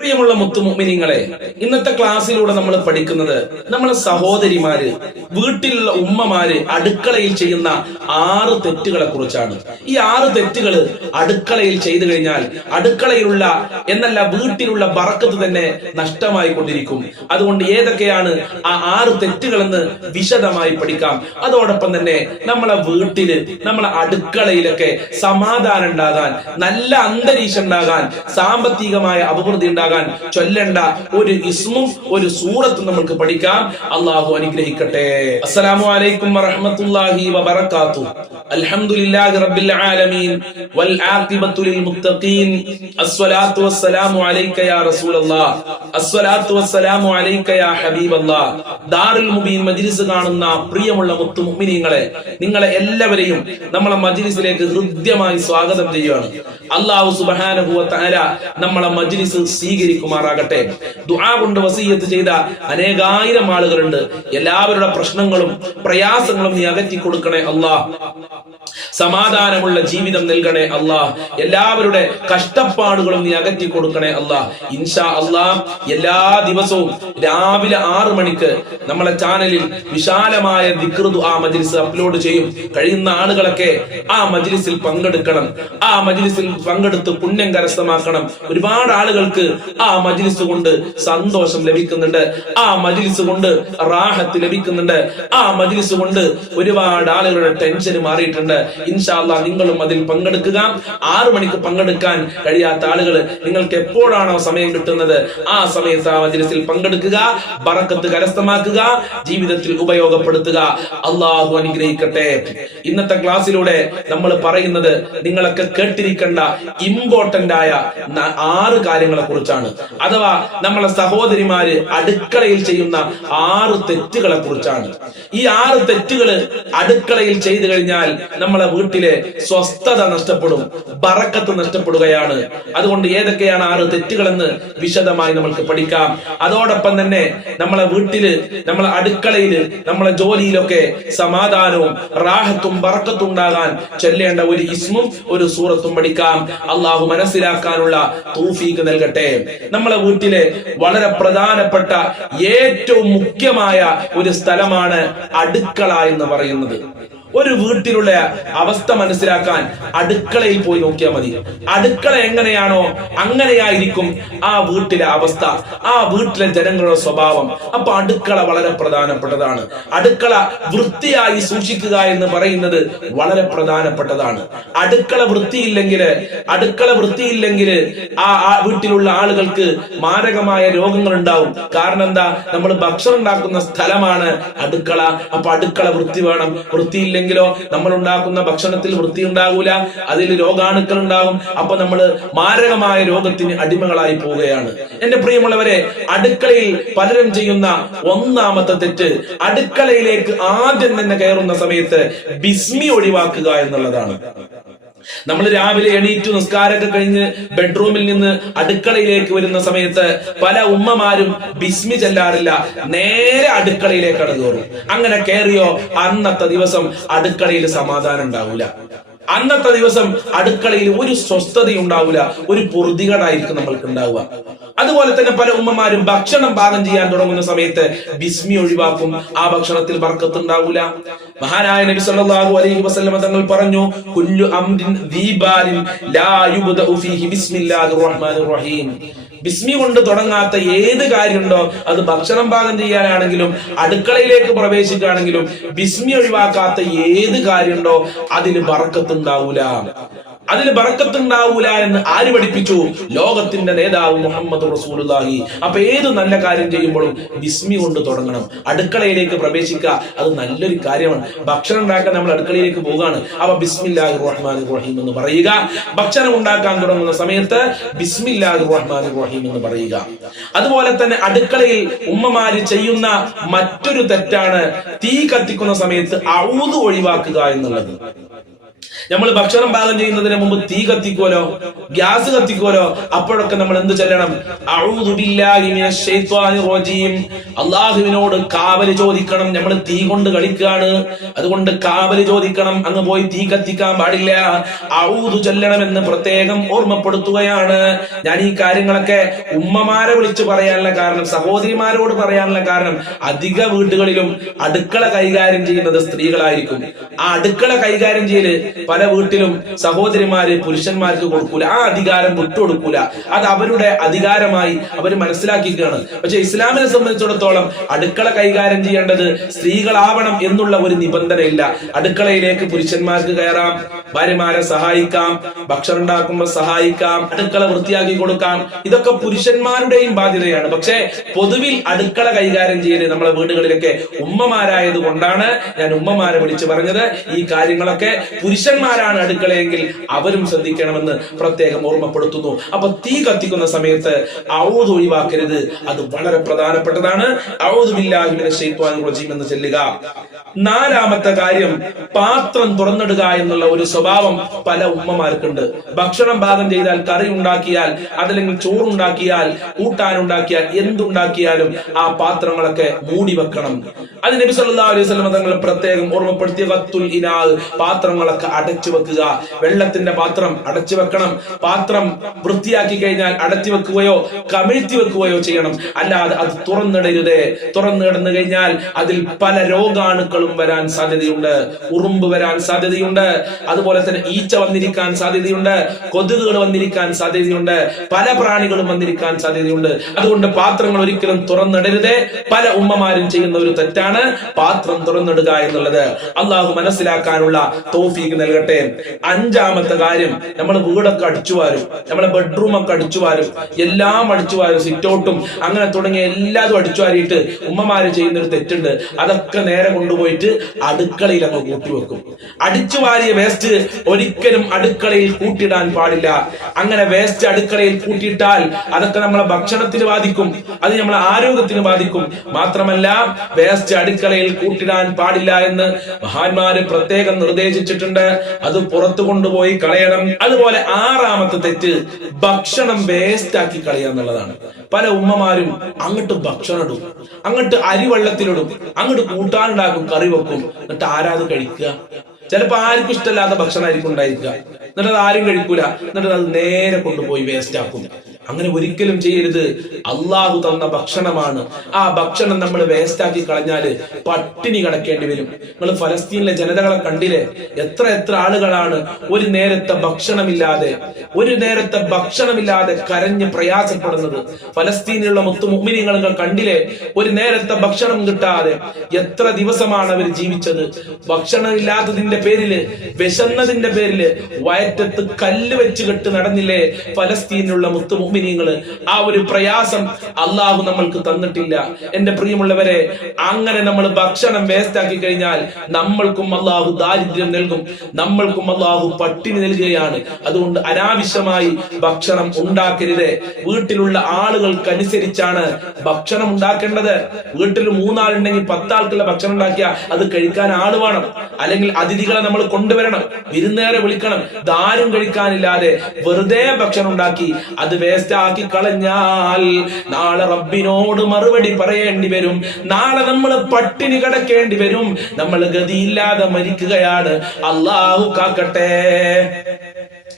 പ്രിയമുള്ള മുത്തുമോമിനിങ്ങളെ ഇന്നത്തെ ക്ലാസ്സിലൂടെ നമ്മൾ പഠിക്കുന്നത് നമ്മളെ സഹോദരിമാര് വീട്ടിലുള്ള ഉമ്മമാര് അടുക്കളയിൽ ചെയ്യുന്ന ആറ് തെറ്റുകളെ കുറിച്ചാണ്. ഈ ആറ് തെറ്റുകൾ അടുക്കളയിൽ ചെയ്തു കഴിഞ്ഞാൽ അടുക്കളയിലുള്ള എന്നല്ല വീട്ടിലുള്ള ബറക്കത്ത് തന്നെ നഷ്ടമായി കൊണ്ടിരിക്കും അതുകൊണ്ട് ഏതൊക്കെയാണ് ആ ആറ് തെറ്റുകളെന്ന് വിശദമായി പഠിക്കാം. അതോടൊപ്പം തന്നെ നമ്മളെ വീട്ടിൽ നമ്മളെ അടുക്കളയിലൊക്കെ സമാധാനം ഉണ്ടാകാൻ നല്ല അന്തരീക്ഷം ഉണ്ടാകാൻ സാമ്പത്തികമായ അഭിവൃദ്ധി ഉണ്ടാകാൻ ചൊല്ലേണ്ട ഒരു ഇസ്മും ഒരു സൂറത്തും നമുക്ക് പഠിക്കാം. അള്ളാഹു അനുഗ്രഹിക്കട്ടെ. അസ്സലാമു കാണുന്ന പ്രിയമുള്ള മുത്തു നിങ്ങളെ എല്ലാവരെയും നമ്മളെ മജ്ലിസിലേക്ക് ഹൃദ്യമായി സ്വാഗതം ചെയ്യുകയാണ്. അള്ളാഹു സുബ്ഹാനഹു നമ്മളെ മജ്ലിസ് സ്വീകരിക്കുമാറാകട്ടെ ദുആ കൊണ്ട് വസീയത്ത് ചെയ്ത അനേകായിരം ആളുകളുണ്ട്. എല്ലാവരുടെ പ്രശ്നങ്ങളും പ്രയാസങ്ങളും നീ അകറ്റി കൊടുക്കണേ അല്ലാഹ്. സമാധാനമുള്ള ജീവിതം നൽകണേ അല്ലാഹ് എല്ലാവരുടെ കഷ്ടപ്പാടുകളും നീ അകറ്റി കൊടുക്കണേ അല്ലാഹ് ഇൻഷാ അല്ലാഹ് എല്ലാ ദിവസവും രാവിലെ ആറു മണിക്ക് നമ്മളെ ചാനലിൽ വിശാലമായ ദിക്റുദു ആ മജ്ലിസ് അപ്ലോഡ് ചെയ്യും. കഴിയുന്ന ആളുകളൊക്കെ ആ മജ്ലിസിൽ പങ്കെടുക്കണം. ആ മജ്ലിസിൽ പങ്കെടുത്ത് പുണ്യം കരസ്ഥമാക്കണം. ഒരുപാട് ആളുകൾക്ക് ആ മജ്ലിസ് കൊണ്ട് സന്തോഷം ലഭിക്കുന്നുണ്ട്. ആ മജ്ലിസ് കൊണ്ട് റാഹത്ത് ലഭിക്കുന്നുണ്ട്. ആ മജ്ലിസ് കൊണ്ട് ഒരുപാട് ആളുകളുടെ ടെൻഷൻ മാറിയിട്ടുണ്ട്. ഇൻഷാല്ല നിങ്ങളും അതിൽ പങ്കെടുക്കുക. ആറു മണിക്ക് പങ്കെടുക്കാൻ കഴിയാത്ത ആളുകൾ നിങ്ങൾക്ക് എപ്പോഴാണോ സമയം കിട്ടുന്നത് ആ സമയത്ത് ആ മജ്ലിസിൽ പങ്കെടുക്കുക ബറക്കത്ത് കരസ്ഥമാക്കുക ജീവിതത്തിൽ ഉപയോഗപ്പെടുത്തുക. അള്ളാഹു അനുഗ്രഹിക്കട്ടെ. ഇന്നത്തെ ക്ലാസ്സിലൂടെ നമ്മൾ പറയുന്നത് നിങ്ങളൊക്കെ കേട്ടിരിക്കേണ്ട ഇമ്പോർട്ടന്റ് ആയ ആറ് കാര്യങ്ങളെ കുറിച്ചാണ്. അഥവാ നമ്മളെ സഹോദരിമാര് അടുക്കളയിൽ ചെയ്യുന്ന ആറ് തെറ്റുകളെ കുറിച്ചാണ്. ഈ ആറ് തെറ്റുകൾ അടുക്കളയിൽ ചെയ്തു കഴിഞ്ഞാൽ നമ്മളെ വീട്ടിലെ സ്വസ്ഥത നഷ്ടപ്പെടും ബറക്കത്ത് നഷ്ടപ്പെടുകയാണ്. അതുകൊണ്ട് ഏതൊക്കെയാണ് ആറ് തെറ്റുകളെന്ന് വിശദമായി നമ്മൾക്ക് പഠിക്കാം. അതോടൊപ്പം തന്നെ നമ്മളെ വീട്ടിൽ നമ്മളെ അടുക്കളയിൽ നമ്മളെ ജോലിയിലൊക്കെ സമാധാനവും റാഹത്തും ബറക്കത്തും ഉണ്ടാകാൻ ചൊല്ലേണ്ട ഒരു ഇസ്മും ഒരു സൂറത്തും പഠിക്കാം. അള്ളാഹു മനസ്സിലാക്കാനുള്ള തൂഫീക്ക് നൽകട്ടെ. നമ്മളെ വീട്ടിലെ വളരെ പ്രധാനപ്പെട്ട ഏറ്റവും മുഖ്യമായ ഒരു സ്ഥലമാണ് അടുക്കള എന്ന് പറയുന്നത്. ഒരു വീട്ടിലുള്ള അവസ്ഥ മനസ്സിലാക്കാൻ അടുക്കളയിൽ പോയി നോക്കിയാൽ മതി. അടുക്കള എങ്ങനെയാണോ അങ്ങനെയായിരിക്കും ആ വീട്ടിലെ അവസ്ഥ ആ വീട്ടിലെ ജനങ്ങളുടെ സ്വഭാവം. അപ്പൊ അടുക്കള വളരെ പ്രധാനപ്പെട്ടതാണ്. അടുക്കള വൃത്തിയായി സൂക്ഷിക്കുക എന്ന് പറയുന്നത് വളരെ പ്രധാനപ്പെട്ടതാണ്. അടുക്കള വൃത്തിയില്ലെങ്കിൽ അടുക്കള വൃത്തിയില്ലെങ്കിൽ ആ വീട്ടിലുള്ള ആളുകൾക്ക് മാരകമായ രോഗങ്ങൾ ഉണ്ടാവും കാരണം എന്താ? നമ്മൾ ഭക്ഷണം ഉണ്ടാക്കുന്ന സ്ഥലമാണ് അടുക്കള. അപ്പൊ അടുക്കള വൃത്തി വേണം. വൃത്തിയില്ലെങ്കിലോ നമ്മൾ ഉണ്ടാക്കുന്ന ഭക്ഷണത്തിൽ വൃത്തി ഉണ്ടാകൂല അതിൽ രോഗാണുക്കൾ ഉണ്ടാകും അപ്പൊ നമ്മൾ മാരകമായ രോഗത്തിന് അടിമകളായി പോവുകയാണ്. എന്റെ പ്രിയമുള്ളവരെ അടുക്കളയിൽ പലരും ചെയ്യുന്ന ഒന്നാമത്തെ തെറ്റ് അടുക്കളയിലേക്ക് ആദ്യം തന്നെ കയറുന്ന സമയത്ത് ബിസ്മി ഒഴിവാക്കുക എന്നുള്ളതാണ്. നമ്മൾ രാവിലെ എണീറ്റു നിസ്കാരമൊക്കെ കഴിഞ്ഞ് ബെഡ്റൂമിൽ നിന്ന് അടുക്കളയിലേക്ക് വരുന്ന സമയത്ത് പല ഉമ്മമാരും ബിസ്മി ചെല്ലാറില്ല നേരെ അടുക്കളയിലേക്ക് കയറും അങ്ങനെ കയറിയോ അന്നത്തെ ദിവസം അടുക്കളയിൽ സമാധാനം ഉണ്ടാവില്ല അന്നത്തെ ദിവസം അടുക്കളയിൽ ഒരു സ്വസ്ഥത ഉണ്ടാവില്ല ഒരു പൊറുതികടായിരിക്കും നമ്മൾക്ക് ഉണ്ടാവുക. അതുപോലെ തന്നെ പല ഉമ്മമാരും ഭക്ഷണം പാകം ചെയ്യാൻ തുടങ്ങുന്ന സമയത്ത് ബിസ്മി ഒഴിവാക്കും ആ ഭക്ഷണത്തിൽ ബർക്കത്ത് ഉണ്ടാവൂല. മഹാനായ നബി സല്ലല്ലാഹു അലൈഹി വസല്ലമ തങ്ങൾ പറഞ്ഞു കുല്ലു അംദിൻ ദീബാലിൻ ലാ യുബ്ദഉ ഫീഹി ബിസ്മില്ലാഹിർ റഹ്മാനിർ റഹീം. ബിസ്മി കൊണ്ട് തുടങ്ങാത്ത ഏത് കാര്യമുണ്ടോ അത് ഭക്ഷണം പാകം ചെയ്യാനാണെങ്കിലും അടുക്കളയിലേക്ക് പ്രവേശിക്കുകയാണെങ്കിലും ബിസ്മി ഒഴിവാക്കാത്ത ഏത് കാര്യമുണ്ടോ അതിൽ ബറക്കത്തുണ്ടാവൂല അതിൽ ബറക്കത്തുണ്ടാവൂല എന്ന് ആര് പഠിപ്പിച്ചു? ലോകത്തിന്റെ നേതാവ് മുഹമ്മദ് റസൂലുള്ളാഹി. അപ്പൊ ഏത് നല്ല കാര്യം ചെയ്യുമ്പോഴും ബിസ്മി കൊണ്ട് തുടങ്ങണം. അടുക്കളയിലേക്ക് പ്രവേശിക്കുക അത് നല്ലൊരു കാര്യമാണ്. ഭക്ഷണം ഉണ്ടാക്കാൻ നമ്മൾ അടുക്കളയിലേക്ക് പോവുകയാണ്. അപ്പൊ ബിസ്മില്ലാഹി റഹ്മാൻ റഹീം എന്ന് പറയുക. ഭക്ഷണം ഉണ്ടാക്കാൻ തുടങ്ങുന്ന സമയത്ത് ബിസ്മില്ലാഹി റഹ്മാൻ റഹീം എന്ന് പറയുക. അതുപോലെ തന്നെ അടുക്കളയിൽ ഉമ്മമാര് ചെയ്യുന്ന മറ്റൊരു തെറ്റാണ് തീ കത്തിക്കുന്ന സമയത്ത് ഔത് ഒഴിവാക്കുക എന്നുള്ളത്. നമ്മൾ ഭക്ഷണം പാകം ചെയ്യുന്നതിന് മുമ്പ് തീ കത്തിക്കുമല്ലോ ഗ്യാസ് കത്തിക്കുമല്ലോ അപ്പോഴൊക്കെ നമ്മൾ എന്ത് ചെല്ലണം. അള്ളാഹുവിനോട് കാവൽ ചോദിക്കണം. നമ്മൾ തീ കൊണ്ട് കളിക്കുകയാണ്. അതുകൊണ്ട് കാവൽ ചോദിക്കണം. അങ്ങ് പോയി തീ കത്തിക്കാൻ പാടില്ല. ഔദു ചെല്ലണമെന്ന് പ്രത്യേകം ഓർമ്മപ്പെടുത്തുകയാണ്. ഞാൻ ഈ കാര്യങ്ങളൊക്കെ ഉമ്മമാരെ വിളിച്ചു പറയാനുള്ള കാരണം സഹോദരിമാരോട് പറയാനുള്ള കാരണം അധിക വീടുകളിലും അടുക്കള കൈകാര്യം ചെയ്യുന്നത് സ്ത്രീകളായിരിക്കും. ആ അടുക്കള കൈകാര്യം ചെയ്യൽ പല വീട്ടിലും സഹോദരിമാര് പുരുഷന്മാർക്ക് കൊടുക്കൂല. ആ അധികാരം വിട്ടുകൊടുക്കൂല. അത് അവരുടെ അധികാരമായി അവർ മനസ്സിലാക്കിയിരിക്കുകയാണ്. പക്ഷെ ഇസ്ലാമിനെ സംബന്ധിച്ചിടത്തോളം അടുക്കള കൈകാര്യം ചെയ്യേണ്ടത് സ്ത്രീകളാവണം എന്നുള്ള ഒരു നിബന്ധനയില്ല. അടുക്കളയിലേക്ക് പുരുഷന്മാർക്ക് കയറാം ഭാര്യമാരെ സഹായിക്കാം ഭക്ഷണം ഉണ്ടാക്കുമ്പോൾ സഹായിക്കാം അടുക്കള വൃത്തിയാക്കി കൊടുക്കാം. ഇതൊക്കെ പുരുഷന്മാരുടെയും ബാധ്യതയാണ്. പക്ഷേ പൊതുവിൽ അടുക്കള കൈകാര്യം ചെയ്യൽ നമ്മളെ വീടുകളിലൊക്കെ ഉമ്മമാരായത് കൊണ്ടാണ് ഞാൻ ഉമ്മമാരെ വിളിച്ചു പറഞ്ഞത്. ഈ കാര്യങ്ങളൊക്കെ പുരുഷന്മാരാണ് അടുക്കളയെങ്കിൽ അവരും ശ്രദ്ധിക്കണമെന്ന് പ്രത്യേകം ഓർമ്മപ്പെടുത്തുന്നു. അപ്പൊ തീ കത്തിക്കുന്ന സമയത്ത് ഔത് ഒഴിവാക്കരുത്. അത് വളരെ പ്രധാനപ്പെട്ടതാണ്. എന്ന് ചെല്ലുക. നാലാമത്തെ കാര്യം പാത്രം തുറന്നിടുക എന്നുള്ള ഒരു സ്വഭാവം പല ഉമ്മമാർക്കുണ്ട്. ഭക്ഷണം പാകം ചെയ്താൽ കറി ഉണ്ടാക്കിയാൽ അതല്ലെങ്കിൽ ചോറുണ്ടാക്കിയാൽ കൂട്ടാനുണ്ടാക്കിയാൽ എന്തുണ്ടാക്കിയാലും ആ പാത്രങ്ങളൊക്കെ മൂടി വെക്കണം. അത് നബി സല്ലല്ലാഹു അലൈഹി വസല്ലം തങ്ങൾ പ്രത്യേകം ഓർമ്മപ്പെടുത്തിയ കത്തുൽ ഇനാൽ പാത്രങ്ങളൊക്കെ അടച്ചു വെക്കുക. വെള്ളത്തിന്റെ പാത്രം അടച്ചു വെക്കണം. പാത്രം വൃത്തിയാക്കി കഴിഞ്ഞാൽ അടച്ചു വെക്കുകയോ കമിഴ്ത്തി വെക്കുകയോ ചെയ്യണം. അല്ലാതെ അത് തുറന്നിടരുത്. തുറന്നു കിടന്നു കഴിഞ്ഞാൽ അതിൽ പല രോഗാണുക്കളും വരാൻ സാധ്യതയുണ്ട്. ഉറുമ്പ് വരാൻ സാധ്യതയുണ്ട്. അതുപോലെ തന്നെ ഈച്ച വന്നിരിക്കാൻ സാധ്യതയുണ്ട്. കൊതുകുകൾ വന്നിരിക്കാൻ സാധ്യതയുണ്ട്. പല പ്രാണികളും വന്നിരിക്കാൻ സാധ്യതയുണ്ട്. അതുകൊണ്ട് പാത്രങ്ങൾ ഒരിക്കലും തുറന്നിടരുത്. പല ഉമ്മമാരും ചെയ്യുന്ന ഒരു തെറ്റാണ്. പാത്രം തുറന്നിടുക എന്നുള്ളത്. അള്ളാഹു മനസ്സിലാക്കാനുള്ള തോഫീക്ക് നൽകട്ടെ. അഞ്ചാമത്തെ കാര്യം നമ്മൾ വീടൊക്കെ അടിച്ചുവാരും നമ്മളെ ബെഡ്റൂം ഒക്കെ അടിച്ചുവാരും എല്ലാം അടിച്ചുവാരും സിറ്റൗട്ടും അങ്ങനെ തുടങ്ങിയ എല്ലാതും അടിച്ചുവാരിയിട്ട് ഉമ്മമാര് ചെയ്യുന്ന ഒരു തെറ്റുണ്ട്. അതൊക്കെ നേരെ കൊണ്ടുപോയിട്ട് അടുക്കളയിൽ അങ്ങ് കൂട്ടിവെക്കും അടിച്ചുവാരിയ വേസ്റ്റ് ഒരിക്കലും അടുക്കളയിൽ കൂട്ടിയിടാൻ പാടില്ല. അങ്ങനെ വേസ്റ്റ് അടുക്കളയിൽ കൂട്ടിയിട്ടാൽ അതൊക്കെ നമ്മളെ ഭക്ഷണത്തിന് ബാധിക്കും അത് നമ്മളെ ആരോഗ്യത്തിന് ബാധിക്കും. മാത്രമല്ല വേസ്റ്റ് അടുക്കളയിൽ കൂട്ടിടാൻ പാടില്ല എന്ന് മഹാന്മാര് പ്രത്യേകം നിർദ്ദേശിച്ചിട്ടുണ്ട്. അത് പുറത്തു കൊണ്ടുപോയി കളയണം. അതുപോലെ ആറാമത്തെ തെറ്റ് ഭക്ഷണം വേസ്റ്റ് ആക്കി കളയുക എന്നുള്ളതാണ്. പല ഉമ്മമാരും അങ്ങോട്ട് ഭക്ഷണം ഇടും അങ്ങോട്ട് അരി വെള്ളത്തിലിടും അങ്ങോട്ട് കൂട്ടാനുണ്ടാക്കും കറി വെക്കും എന്നിട്ട് ആരാ അത് കഴിക്കുക? ചിലപ്പോൾ ആർക്കും ഇഷ്ടമല്ലാത്ത ഭക്ഷണമായിരിക്കും ഉണ്ടായിരിക്കുക. എന്നിട്ട് അത് ആരും കഴിക്കൂല എന്നിട്ട് അത് നേരെ കൊണ്ടുപോയി വേസ്റ്റ് ആക്കും. അങ്ങനെ ഒരിക്കലും ചെയ്യരുത്. അള്ളാഹു തന്ന ഭക്ഷണമാണ്. ആ ഭക്ഷണം നമ്മൾ വേസ്റ്റ് ആക്കി കളഞ്ഞാൽ പട്ടിണി കിടക്കേണ്ടി വരും. നിങ്ങൾ ഫലസ്തീനിലെ ജനതകളെ കണ്ടില്ലേ? എത്ര എത്ര ആളുകളാണ് ഒരു നേരത്തെ ഭക്ഷണമില്ലാതെ ഒരു നേരത്തെ ഭക്ഷണമില്ലാതെ കരഞ്ഞ് പ്രയാസപ്പെടുന്നത്. ഫലസ്തീനിലുള്ള മുത്തു മുമ്മിനിങ്ങൾ നിങ്ങൾ കണ്ടില്ലേ? ഒരു നേരത്തെ ഭക്ഷണം കിട്ടാതെ എത്ര ദിവസമാണ് അവർ ജീവിച്ചത്? ഭക്ഷണമില്ലാത്തതിന്റെ പേരിൽ വിശന്നതിന്റെ പേരിൽ വയറ്റത്ത് കല്ല് വെച്ച് കെട്ട് നടന്നില്ലേ ഫലസ്തീനിലുള്ള മുത്തു മുമ്മിനിങ്ങൾ ആ ഒരു പ്രയാസം അള്ളാഹു നമ്മൾക്ക് തന്നിട്ടില്ല. എന്റെ പ്രിയമുള്ളവരെ അങ്ങനെ നമ്മൾ ഭക്ഷണം വേസ്റ്റ് ആക്കി കഴിഞ്ഞാൽ നമ്മൾക്കും അള്ളാഹു ദാരിദ്ര്യം നൽകും. നമ്മൾക്കും അള്ളാഹു പട്ടിണി നൽകുകയാണ്. അതുകൊണ്ട് അനാവശ്യമായി ഭക്ഷണം ഉണ്ടാക്കരുത്. വീട്ടിലുള്ള ആളുകൾക്കനുസരിച്ചാണ് ഭക്ഷണം ഉണ്ടാക്കേണ്ടത്. വീട്ടിൽ മൂന്നാളുണ്ടെങ്കിൽ പത്താൾക്കുള്ള ഭക്ഷണം ഉണ്ടാക്കിയ അത് കഴിക്കാൻ ആൾ വേണം. അല്ലെങ്കിൽ അതിഥികളെ നമ്മൾ കൊണ്ടുവരണം. വിരുന്നേരെ വിളിക്കണം. ദാരും കഴിക്കാനില്ലാതെ വെറുതെ ഭക്ഷണം ഉണ്ടാക്കി അത് വേസ്റ്റ് ആക്കി കളഞ്ഞാൽ നാളെ റബ്ബിനോട് മറുപടി പറയേണ്ടി വരും. നാളെ നമ്മൾ പട്ടിണി കിടക്കേണ്ടി വരും. നമ്മൾ ഗതിയില്ലാതെ മരിക്കുകയാണ്. അള്ളാഹു കാക്കട്ടെ.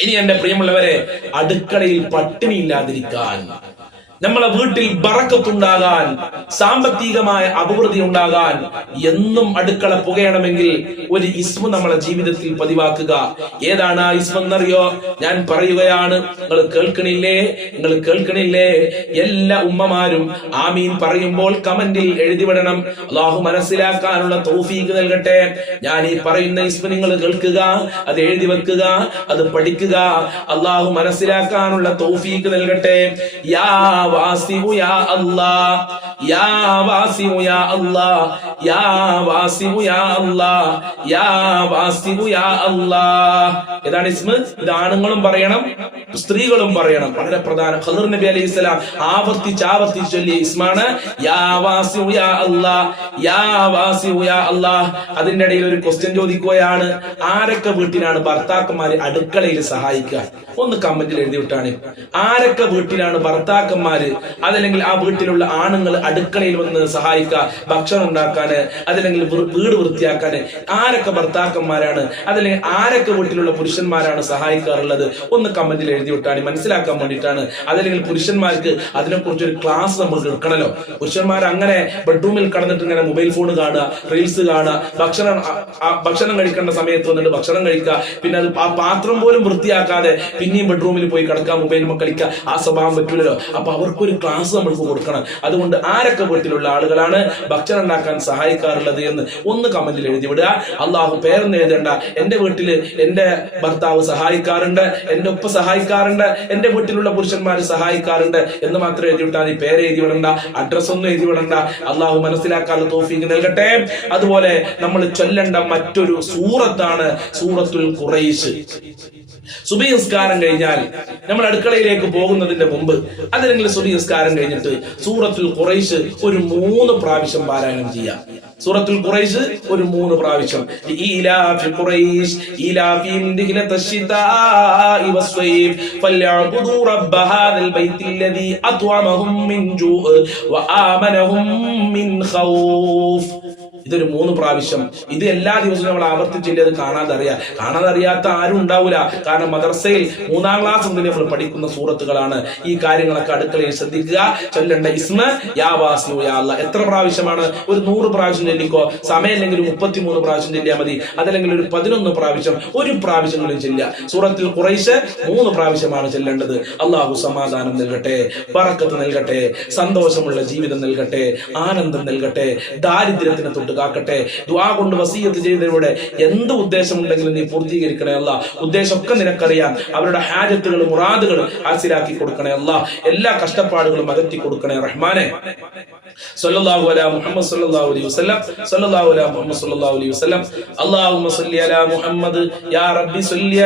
ഇനി എന്റെ പ്രിയമുള്ളവരെ അടുക്കളയിൽ പട്ടിണി ഇല്ലാതിരിക്കാൻ നമ്മളെ വീട്ടിൽ ബറക്കത്തുണ്ടാകാൻ സാമ്പത്തികമായ അഭിവൃദ്ധി ഉണ്ടാകാൻ എന്നും അടുക്കള പുകയണമെങ്കിൽ ഒരു ഇസ്മു നമ്മളെ ജീവിതത്തിൽ പതിവാക്കുക. ഏതാണ് ആ ഇസ്മ എന്നറിയോ ഞാൻ പറയുകയാണ് നിങ്ങൾ കേൾക്കണില്ലേ? നിങ്ങൾ കേൾക്കണില്ലേ? എല്ലാ ഉമ്മമാരും ആമീൻ പറയുമ്പോൾ കമന്റിൽ എഴുതിവിടണം. അള്ളാഹു മനസ്സിലാക്കാനുള്ള തോഫീക്ക് നൽകട്ടെ. ഞാൻ ഈ പറയുന്ന ഇസ്മ നിങ്ങൾ കേൾക്കുക അത് എഴുതി വെക്കുക അത് പഠിക്കുക. അള്ളാഹു മനസ്സിലാക്കാനുള്ള തോഫീക്ക് നൽകട്ടെ. യാ വാസിഉ യാ അല്ലാ യാ വാസിഉ യാ അല്ലാ യാ വാസിഉ യാ അല്ലാ യാ വാസിഉ യാ അല്ലാ ഏതാണ് ഇസ്മ ഇത് ആണുങ്ങളും പറയണം സ്ത്രീകളും പറയണം. വളരെ പ്രധാനം. ഖദർ നബി അലൈഹി സ്വലാം ആവർത്തിച്ച് ആവർത്തിച്ച് ചൊല്ലിയ ഇസ്മാണ് യാ വാസിഉ യാ അല്ലാ യാ വാസിഉ യാ അല്ലാ അതിന്റെ ഇടയിൽ ഒരു ക്വസ്റ്റ്യൻ ചോദിക്കുകയാണ് ആരൊക്കെ വീട്ടിലാണ് ഭർത്താക്കന്മാരെ അടുക്കളയിൽ സഹായിക്കുക? ഒന്ന് കമന്റിൽ എഴുതി വിട്ടാണ്. ആരൊക്കെ വീട്ടിലാണ് ഭർത്താക്കന്മാര്? അതല്ലെങ്കിൽ ആ വീട്ടിലുള്ള ആണുങ്ങൾ അടുക്കളയിൽ വന്ന് സഹായിക്കുക ഭക്ഷണം ഉണ്ടാക്കാന് അതല്ലെങ്കിൽ വീട് വൃത്തിയാക്കാന്. ആരൊക്കെ ഭർത്താക്കന്മാരാണ് അതല്ലെങ്കിൽ ആരൊക്കെ വീട്ടിലുള്ള പുരുഷന്മാരാണ് സഹായിക്കാറുള്ളത്? ഒന്ന് കമന്റിൽ എഴുതി വിട്ടാണ് മനസ്സിലാക്കാൻ വേണ്ടിയിട്ടാണ്. അതല്ലെങ്കിൽ പുരുഷന്മാർക്ക് അതിനെക്കുറിച്ച് ഒരു ക്ലാസ് നമ്മൾ എടുക്കണല്ലോ. പുരുഷന്മാർ അങ്ങനെ ബെഡ്റൂമിൽ കടന്നിട്ട് ഇങ്ങനെ മൊബൈൽ ഫോൺ കാണുക റീൽസ് കാണുക ഭക്ഷണം ആ- ആ ഭക്ഷണം കഴിക്കേണ്ട സമയത്ത് വന്നിട്ട് ഭക്ഷണം കഴിക്കുക. പിന്നെ അത് ആ പാത്രം പോലും വൃത്തിയാക്കാതെ പിന്നെയും ബെഡ്റൂമിൽ പോയി കിടക്കുക മൊബൈൽ കളിക്കുക. ആ സ്വഭാവം പറ്റൂലല്ലോ. അപ്പൊ അവർക്കൊരു ക്ലാസ് നമ്മൾക്ക് കൊടുക്കണം. അതുകൊണ്ട് ആരൊക്കെ വീട്ടിലുള്ള ആളുകളാണ് ഭക്ഷണം ഉണ്ടാക്കാൻ സഹായിക്കാറുള്ളത് എന്ന് ഒന്ന് കമന്റിൽ എഴുതി വിടുക അള്ളാഹു പേരൊന്നും എഴുതേണ്ട. എന്റെ വീട്ടിൽ എന്റെ ഭർത്താവ് സഹായിക്കാറുണ്ട് എന്റെ ഉപ്പ സഹായിക്കാറുണ്ട് എന്റെ വീട്ടിലുള്ള പുരുഷന്മാർ സഹായിക്കാറുണ്ട് എന്ന് മാത്രം എഴുതി വിട്ടാൽ ഈ പേര് എഴുതി വിടണ്ട അഡ്രസ് ഒന്നും എഴുതി വിടണ്ട അള്ളാഹു മനസ്സിലാക്കാനുള്ള തോഫീക്ക് നൽകട്ടെ. അതുപോലെ നമ്മൾ ചൊല്ലേണ്ട മറ്റൊരു സൂറത്താണ് സൂറത്തുൽ ഖുറൈശ്. സുബി നിസ്കാരം കഴിഞ്ഞാൽ നമ്മൾ അടുക്കളയിലേക്ക് പോകുന്നതിന്റെ മുമ്പ് അതിനെങ്കിലും സുബി നിസ്കാരം കഴിഞ്ഞിട്ട് സൂറത്തുൽ കുറേശ് ഒരു മൂന്ന് പ്രാവശ്യം പാരായണം ചെയ്യാം. സൂറത്തുൽ കുറേശ് ഒരു മൂന്ന് പ്രാവശ്യം. ഈലാഫി റബ്ബ ഹാദൽ മിൻ വആമനഹും മിൻ ഖൗഫ്. ഇതൊരു മൂന്ന് പ്രാവശ്യം. ഇത് എല്ലാ ദിവസവും നമ്മൾ ആവർത്തിച്ചില്ലേ അത് കാണാതെ അറിയാം കാണാതെ അറിയാത്ത ആരും ഉണ്ടാവില്ല കാരണം മദർസയിൽ മൂന്നാം ക്ലാസ് മുതൽ നമ്മൾ പഠിക്കുന്ന സൂറത്തുകളാണ്. ഈ കാര്യങ്ങളൊക്കെ അടുക്കളയിൽ ശ്രദ്ധിക്കുക. ചൊല്ലേണ്ട ഇസ്മ യാ യാ എത്ര പ്രാവശ്യമാണ്? ഒരു നൂറ് പ്രാവശ്യം ചൊല്ലിക്കോ? സമയമില്ലെങ്കിൽ ഒരു മുപ്പത്തിമൂന്ന് പ്രാവശ്യം ചൊല്ലിയാൽ മതി. അതല്ലെങ്കിൽ ഒരു പതിനൊന്ന് പ്രാവശ്യം ഒരു പ്രാവശ്യങ്ങളും ചെല്ലുക. സൂറത്തിൽ കുറേശ്ശെ മൂന്ന് പ്രാവശ്യമാണ് ചെല്ലേണ്ടത്. അള്ളാഹു സമാധാനം നൽകട്ടെ പറക്കത്ത് നൽകട്ടെ സന്തോഷമുള്ള ജീവിതം നൽകട്ടെ ആനന്ദം നൽകട്ടെ ദാരിദ്ര്യത്തിന് തൊട്ട് കാക്കട്ടെ. ദ്വാ കൊണ്ട് വസീയത്ത് ചെയ്തവരുടെ എന്ത് ഉദ്ദേശമുണ്ടെങ്കിലും നീ പൂർത്തീകരിക്കണേ അല്ല. ഉദ്ദേശമൊക്കെ നിനക്കറിയാം. അവരുടെ ഹാജത്തുകൾ മുറാദുകൾ ഹാസിലാക്കി കൊടുക്കണേ അല്ല. എല്ലാ കഷ്ടപ്പാടുകളും അകറ്റി കൊടുക്കണേ റഹ്മാനെ. സല്ലല്ലാഹു അലാ മുഹമ്മദ് സല്ലല്ലാഹു അലൈഹി വസല്ലം. സല്ലല്ലാഹു അലാ മുഹമ്മദ് സല്ലല്ലാഹു അലൈഹി വസല്ലം. അല്ലാഹുമ്മ സല്ലി അലാ മുഹമ്മദ്. യാ റബ്ബി സല്ലി